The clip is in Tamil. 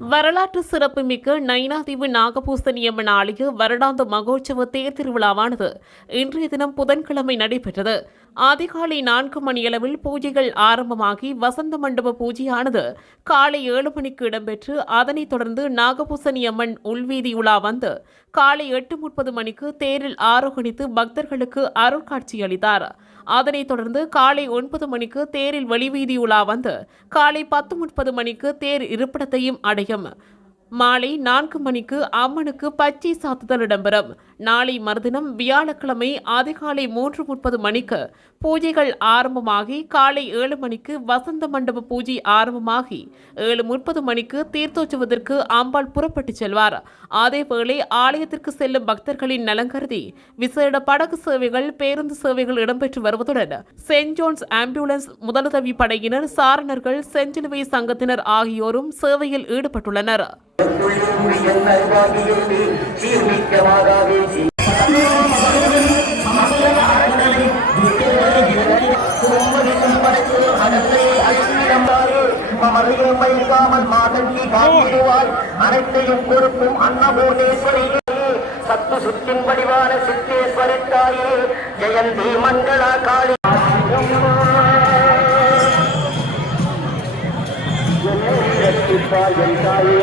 வரலாற்று சிறப்புமிக்க நயினாதீவு நாகபூசணியம்மன் ஆலய வருடாந்த மகோற்சவ தேர் திருவிழாவானது இன்றைய தினம் புதன்கிழமை நடைபெற்றது. அதிகாலை 4 மணியளவில் பூஜைகள் ஆரம்பமாகி வசந்த மண்டப பூஜையானது காலை 7 மணிக்கு இடம்பெற்று அதனைத் தொடர்ந்து நாகபூசணியம்மன் உள்வீதி உலா வந்து காலை 8:30 மணிக்கு தேரில் ஆரோகணித்து பக்தர்களுக்கு அருள்காட்சி அளித்தார். அதனைத் தொடர்ந்து காலை 9 மணிக்கு தேரில் வெளிவீதி உலா வந்து காலை 10:30 மணிக்கு தேர் இருப்பிடத்தையும் அடையும். மாலை 4 மணிக்கு அம்மனுக்கு பச்சை சாத்துதல் இடம்பெறும். நாளை மறுதினம் வியாழக்கிழமை அதிகாலை 3:30 மணிக்கு பூஜைகள் ஆரம்பமாகி காலை 7 மணிக்கு வசந்த மண்டப பூஜை ஆரம்பமாகி 7:30 மணிக்கு தீர்த்தோற்றுவதற்கு அம்பாள் புறப்பட்டுச் செல்வார். அதேவேளை ஆலயத்திற்கு செல்லும் பக்தர்களின் நலன் கருதி விசேட படகு சேவைகள், பேருந்து சேவைகள் இடம்பெற்று வருவதுடன் செயின்ட் ஜோன்ஸ் ஆம்புலன்ஸ் முதலுதவி படையினர், சாரணர்கள், செஞ்சிலுவை சங்கத்தினர் ஆகியோரும் சேவையில் ஈடுபட்டுள்ளனர். அனைத்தையும் கொடுக்கும் அன்னபூர்ணேஸ்வரி சத்து சுத்தின் வடிவான சித்தேஸ்வரி தாயே ஜெயந்தி மங்களா காளி என் தாயே